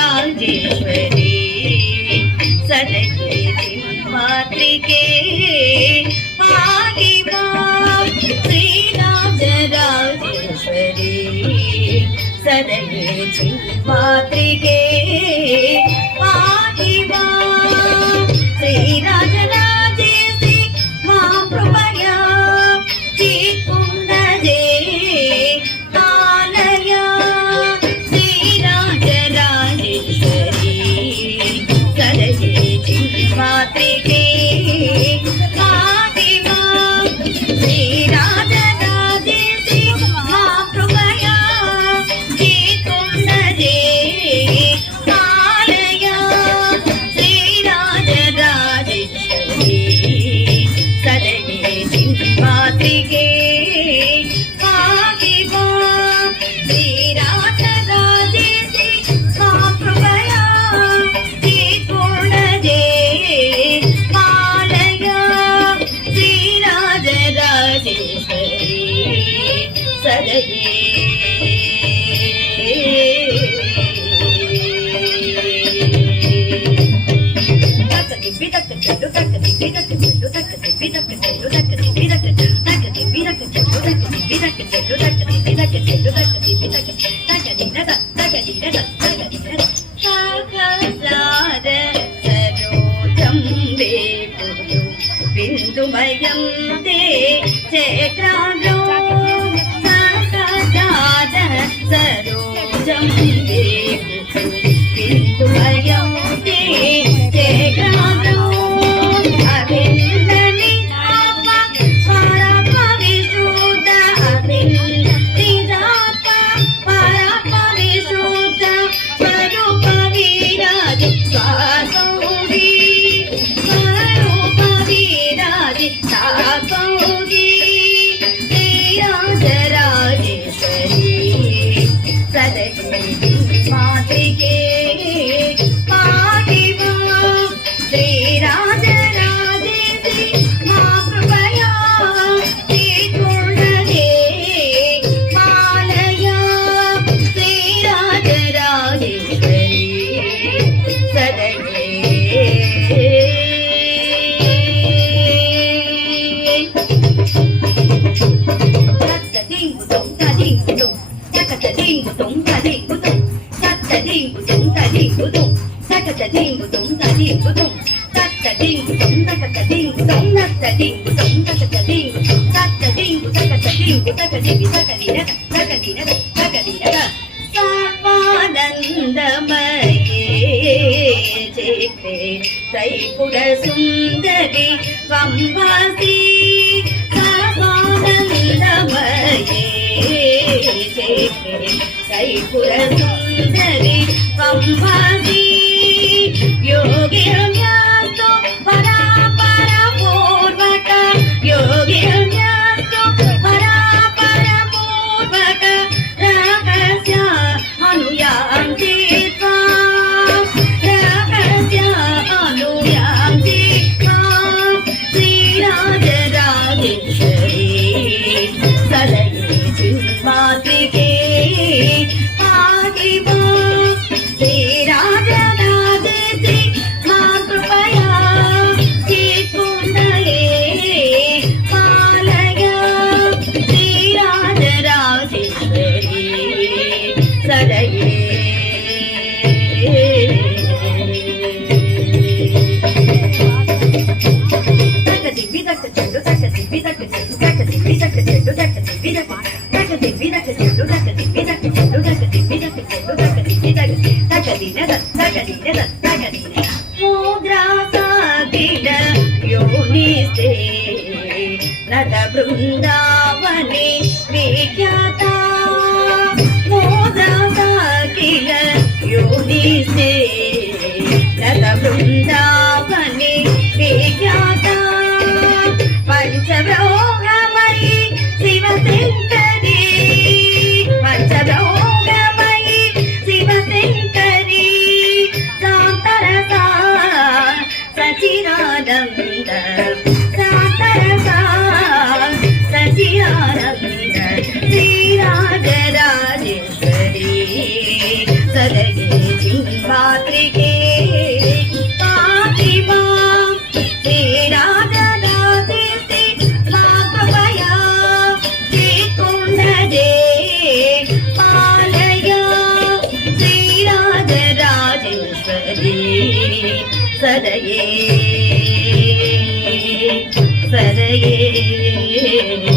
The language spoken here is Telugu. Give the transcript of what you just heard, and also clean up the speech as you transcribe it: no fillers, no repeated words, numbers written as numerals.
శ్రీరాజరాజేశ్వరి సదయే మాతృకే పాహి మాం శ్రీరాజరాజేశ్వరి సదయే మాతృకే పాహి మాం శ్రీరాజరాజేశ్వరి మా కృపయా చిత్కుందజే కాలయా శ్రీరాజరాజేశ్వరి సదయే మాతృకే పాహి మాం శ్రీరాజరాజేశ్వరి మా కృపయా చిత్కుందజే కాలయా శ్రీరాజరాజేశ్వరి సదయే మాతృకే పాహి మాం శ్రీరాజరాజేశ్వరి మా కృపయా చిత్కుందజే కాలయా శ్రీరాజరాజేశ్వరి సదయే బిందుమయం దే చక్రాలో సకజాత సరోజం దే బిందుమయం దే చక్రాలో అభినందని ఆప పరమ విశుద్ధ అభినంది జాత పరమ విశుద్ధ స్వరూప విరాజ స్వాసౌరి స్వరూప విరాజ సాసౌరి శ్రీరాజరాజేశ్వరి సదయే మాతృకే పాహి మాం శ్రీరాజరాజేశ్వరి మా కృపయా చిత్కుందజే కాలయా శ్రీరాజరాజేశ్వరి సదయే సర్వానందమయే చక్రే త్రైపుర సుందరి వంవాసి సర్వానందమయే చక్రే త్రైపుర సుందరి వంవాసి యోగిర్న్యాస్తో పరాపర పూర్వక యోగిర్న్యాస్తో పరాపర పూర్వక రహస్య అనుయాంతి త్వాం రహస్య అనుయాంతి త్వాం శ్రీరాజరాజేశ్వరి సదయే మాతృకే పాహి మాం శ్రీరాజరాజేశ్వరి మా కృపయా చిత్కుందజే కాలయా శ్రీరాజరాజేశ్వరి సదయే मुद्रासाकिल योनिस्ते नट बृंदावने विख्याता मुद्रासाकिल योनिस्ते नट बृंदावने विख्याता पंचभ्रोगमयी शिवशंकरी पंचभ्रोगमयी शिवशंकरी शांतरसा सचिदानंद शांतरसा सचिदानंद श्रीराजराजेश्वरी सदये चिन्मात्रिके पातिमा श्रीराजदासेति मातृपया श्रीकुण्डजे पालय श्रीराजराजेश्वरी सदये सदये